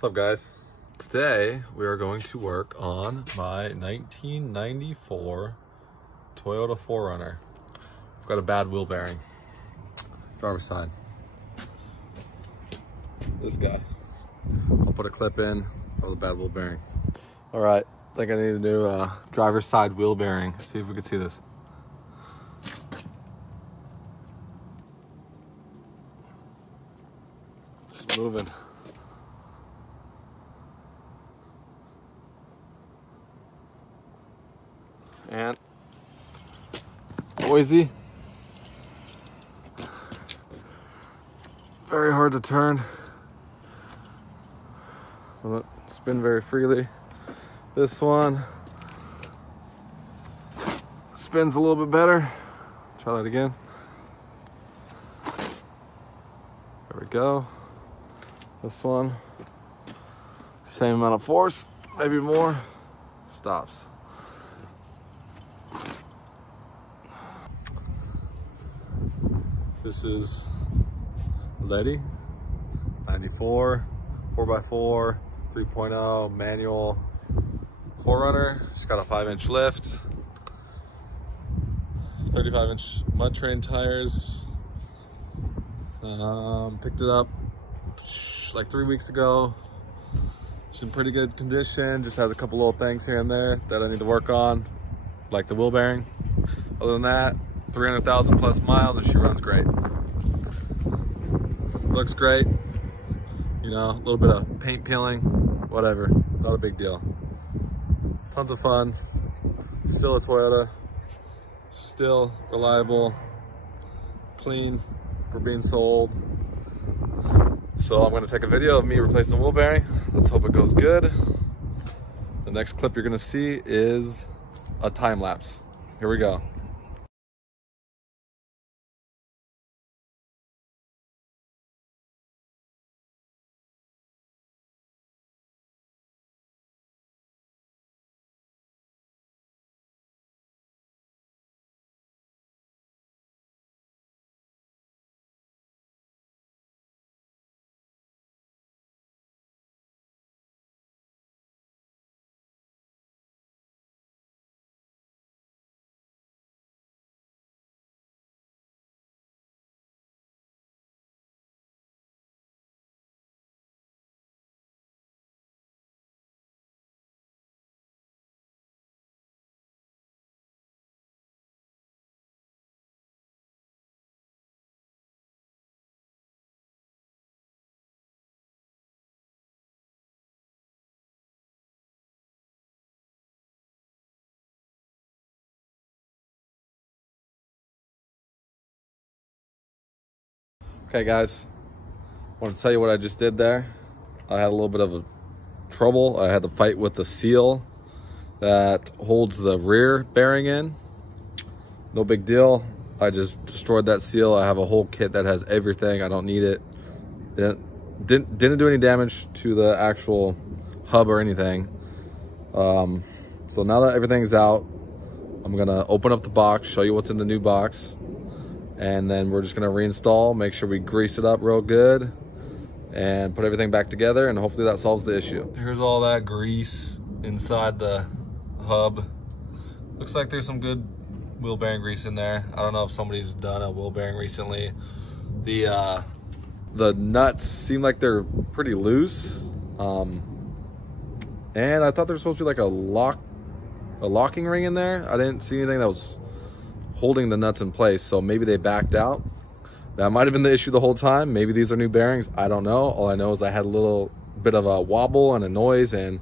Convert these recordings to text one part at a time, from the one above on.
What's up, guys? Today we are going to work on my 1994 Toyota 4Runner. I've got a bad wheel bearing. Driver's side. This guy. I'll put a clip in of the bad wheel bearing. All right, I think I need a new driver's side wheel bearing. See if we can see this. Just moving. And noisy. Very hard to turn. Will spin very freely. This one spins a little bit better. Try that again. There we go. This one, same amount of force, maybe more. Stops. This is Letty, 94, 4x4, 3.0, manual, 4Runner. It's got a 5-inch lift, 35-inch mud train tires. Picked it up like 3 weeks ago. It's in pretty good condition, just has a couple little things here and there that I need to work on, like the wheel bearing. Other than that, 300,000 plus miles and she runs great. Looks great. You know, a little bit of paint peeling, whatever, not a big deal. Tons of fun. Still a Toyota. Still reliable, clean for being sold. So I'm gonna take a video of me replacing the wheel bearing. Let's hope it goes good. The next clip you're gonna see is a time lapse. Here we go. Okay guys, I want to tell you what I just did there. I had a little bit of a trouble. I had to fight with the seal that holds the rear bearing in. No big deal. I just destroyed that seal. I have a whole kit that has everything. I don't need it. Didn't do any damage to the actual hub or anything. So now that everything's out, I'm gonna open up the box, show you what's in the new box. And then we're just gonna reinstall, make sure we grease it up real good and put everything back together, and hopefully that solves the issue. Here's all that grease inside the hub. Looks like there's some good wheel bearing grease in there. I don't know if somebody's done a wheel bearing recently. The nuts seem like they're pretty loose. And I thought there was supposed to be like a locking ring in there. I didn't see anything that was holding the nuts in place, so maybe they backed out. That might have been the issue the whole time. Maybe these are new bearings, I don't know. All I know is I had a little bit of a wobble and a noise, and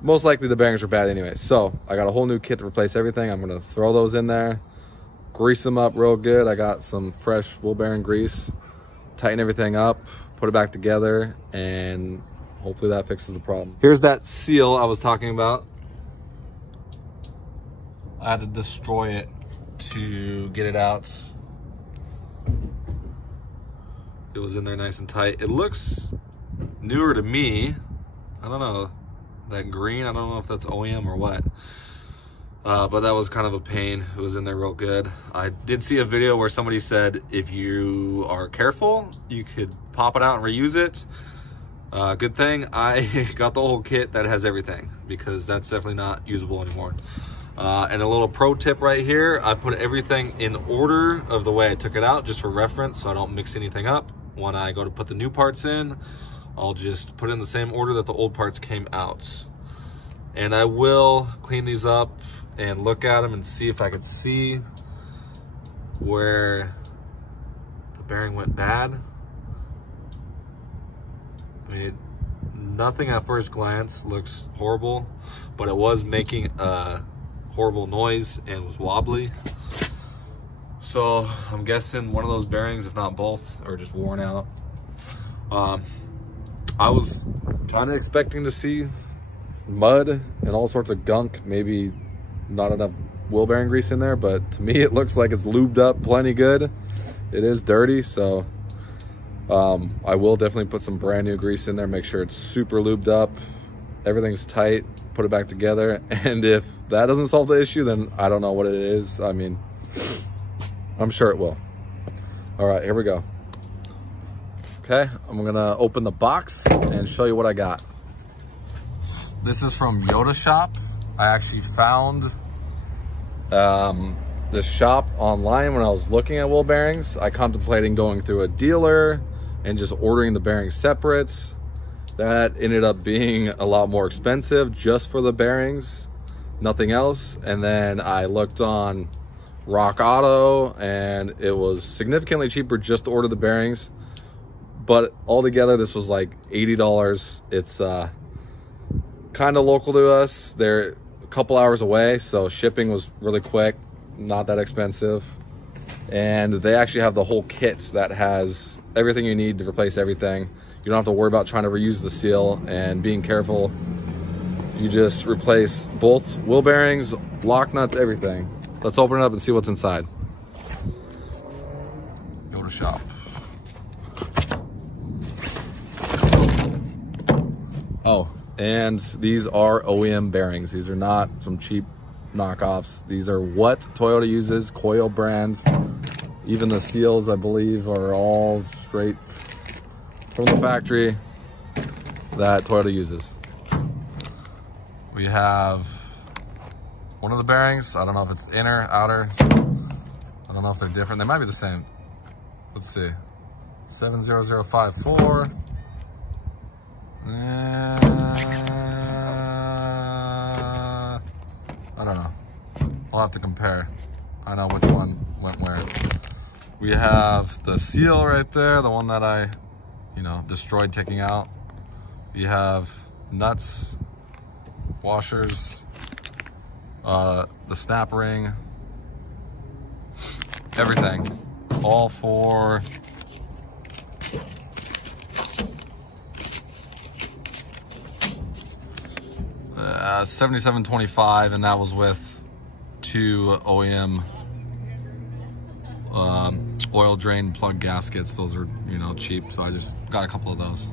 most likely the bearings were bad anyway. So I got a whole new kit to replace everything. I'm gonna throw those in there, grease them up real good. I got some fresh wheel bearing grease, tighten everything up, put it back together, and hopefully that fixes the problem. Here's that seal I was talking about. I had to destroy it to get it out. It was in there nice and tight. It looks newer to me. I don't know, that green, I don't know if that's OEM or what. But that was kind of a pain. It was in there real good. I did see a video where somebody said if you are careful, you could pop it out and reuse it. Good thing I got the whole kit that has everything, because that's definitely not usable anymore. And a little pro tip right here, I put everything in order of the way I took it out, just for reference, so I don't mix anything up. When I go to put the new parts in, I'll just put in the same order that the old parts came out. And I will clean these up and look at them and see if I can see where the bearing went bad. I mean, nothing at first glance looks horrible, but it was making a horrible noise and was wobbly. So I'm guessing one of those bearings, if not both, are just worn out. I was kind of expecting to see mud and all sorts of gunk, maybe not enough wheel bearing grease in there, but to me it looks like it's lubed up plenty good. It is dirty, so I will definitely put some brand new grease in there, make sure it's super lubed up, everything's tight, put it back together. And if that doesn't solve the issue, then I don't know what it is. I mean, I'm sure it will. All right, here we go. Okay, I'm gonna open the box and show you what I got. This is from Yoda Shop. I actually found this shop online when I was looking at wheel bearings. I contemplating going through a dealer and just ordering the bearings separate. That ended up being a lot more expensive just for the bearings, nothing else. And then I looked on Rock Auto and it was significantly cheaper just to order the bearings. But altogether, this was like $80. It's kind of local to us. They're a couple hours away, so shipping was really quick, not that expensive. And they actually have the whole kit that has everything you need to replace everything. You don't have to worry about trying to reuse the seal and being careful. You just replace both wheel bearings, lock nuts, everything. Let's open it up and see what's inside. Yoda Shop. Oh, and these are OEM bearings. These are not some cheap knockoffs. These are what Toyota uses, coil brands. Even the seals, I believe, are all straight from the factory that Toyota uses. We have one of the bearings. I don't know if it's inner, outer. I don't know if they're different. They might be the same. Let's see. 70054. I don't know. I'll have to compare. I know which one went where. We have the seal right there, the one that I, destroyed taking out. You have nuts, washers, the snap ring, everything, all for $77.25, and that was with 2 OEM oil drain plug gaskets. Those are, cheap, so I just got a couple of those.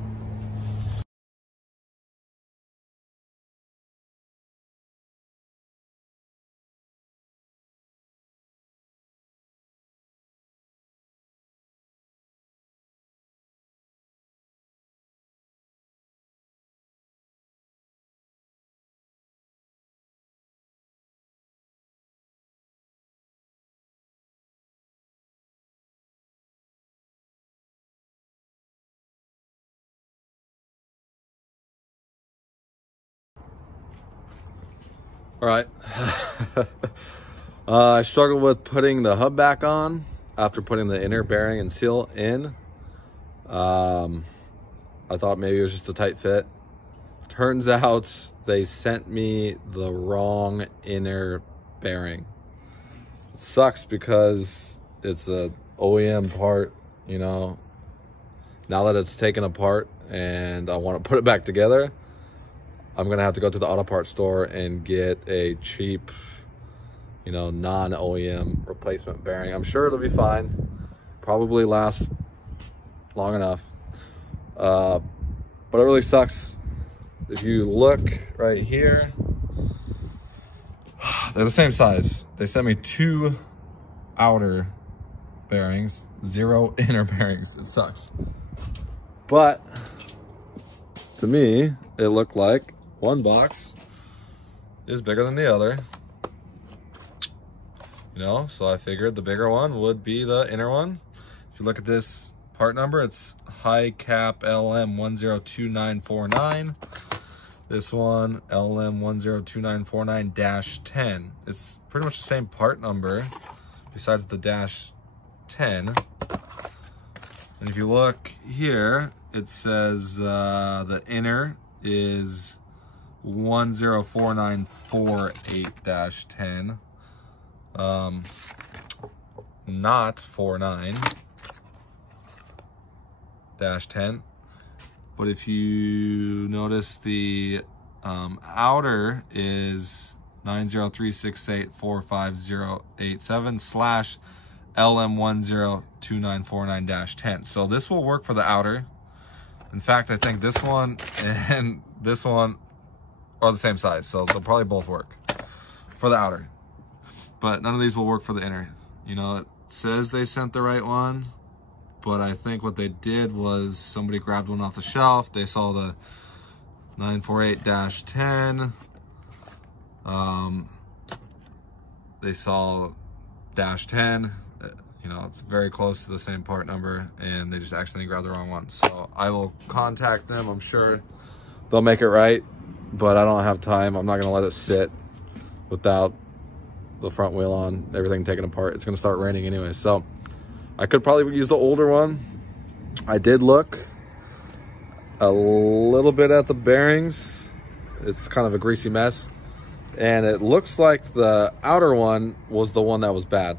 All right. I struggled with putting the hub back on after putting the inner bearing and seal in. I thought maybe it was just a tight fit. Turns out they sent me the wrong inner bearing. It sucks because it's a OEM part, Now that it's taken apart and I want to put it back together, I'm gonna have to go to the auto parts store and get a cheap, non-OEM replacement bearing. I'm sure it'll be fine. Probably last long enough. But it really sucks. If you look right here, they're the same size. They sent me 2 outer bearings, 0 inner bearings. It sucks. But to me, it looked like one box is bigger than the other. You know, so I figured the bigger one would be the inner one. If you look at this part number, it's high cap LM 102949. This one, LM 102949-10. It's pretty much the same part number, besides the -10. And if you look here, it says the inner is 104948-10. Not 49-10. But if you notice, the outer is 903684587 / LM102949-10. So this will work for the outer. In fact, I think this one and this one are the same size, so they'll probably both work for the outer. But none of these will work for the inner. You know, it says they sent the right one, but I think what they did was somebody grabbed one off the shelf. They saw the 948-10. They saw -10. You know, it's very close to the same part number, and they just accidentally grabbed the wrong one. So I will contact them. I'm sure they'll make it right, but I don't have time. I'm not gonna let it sit without the front wheel on, everything taken apart. It's gonna start raining anyway. So I could probably use the older one. I did look a little bit at the bearings. It's kind of a greasy mess. And it looks like the outer one was the one that was bad.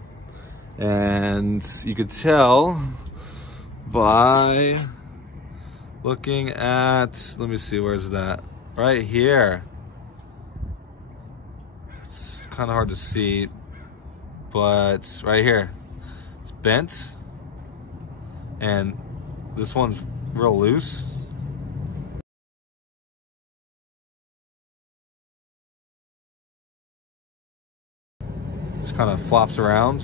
And you could tell by looking at, let me see, where's that? Right here. It's kind of hard to see, but right here. It's bent. And this one's real loose. Just kind of flops around.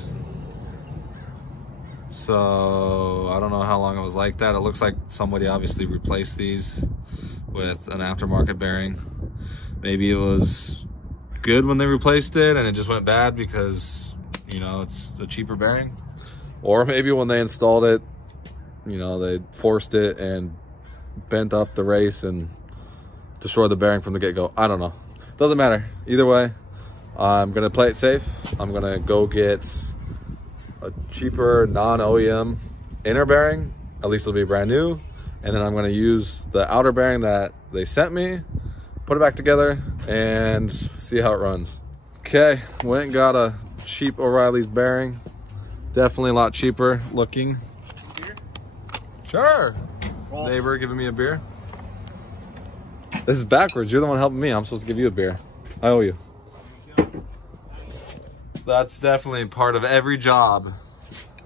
So I don't know how long it was like that. It looks like somebody obviously replaced these with an aftermarket bearing. Maybe it was good when they replaced it and it just went bad because, you know, it's a cheaper bearing. Or maybe when they installed it, you know, they forced it and bent up the race and destroyed the bearing from the get-go. I don't know. Doesn't matter. Either way, I'm gonna play it safe. I'm gonna go get a cheaper non-OEM inner bearing. At least it'll be brand new. And then I'm gonna use the outer bearing that they sent me, put it back together and see how it runs. Okay, went and got a cheap O'Reilly's bearing. Definitely a lot cheaper looking. Beer? Sure. Rolls. Neighbor giving me a beer. This is backwards. You're the one helping me. I'm supposed to give you a beer. I owe you. That's definitely part of every job.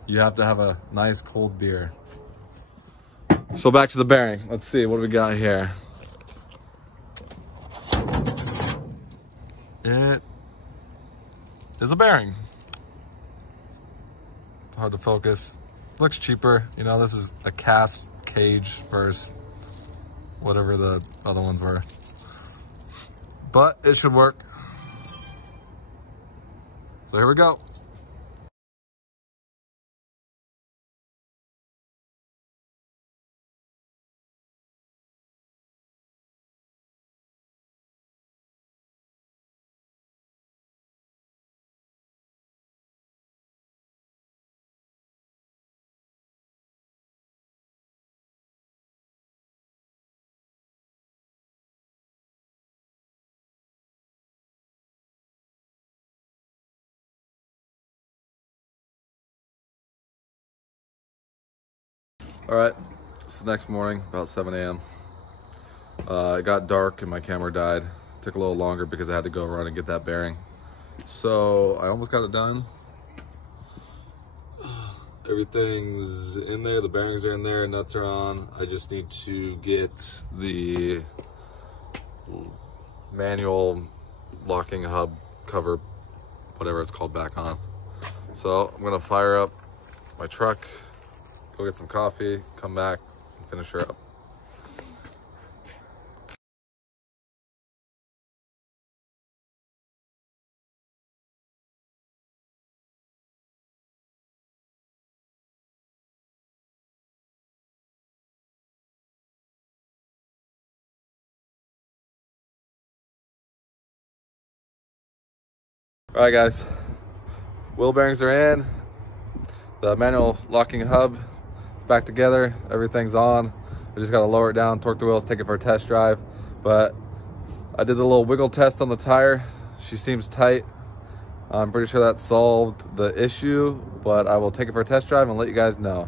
You have to have a nice cold beer. So back to the bearing. Let's see, what do we got here? It is a bearing. It's hard to focus. Looks cheaper. You know, this is a cast cage versus whatever the other ones were. But it should work. So here we go. All right, it's the next morning, about 7 a.m. It got dark and my camera died. Took a little longer because I had to go run and get that bearing. So I almost got it done. Everything's in there, the bearings are in there, nuts are on. I just need to get the manual locking hub cover, whatever it's called, back on. So I'm gonna fire up my truck, go get some coffee, come back and finish her up. All right, guys, wheel bearings are in. The manual locking hub is back together. Everything's on. I just got to lower it down, torque the wheels, take it for a test drive. But I did the little wiggle test on the tire. She seems tight. I'm pretty sure that solved the issue, but I will take it for a test drive and let you guys know.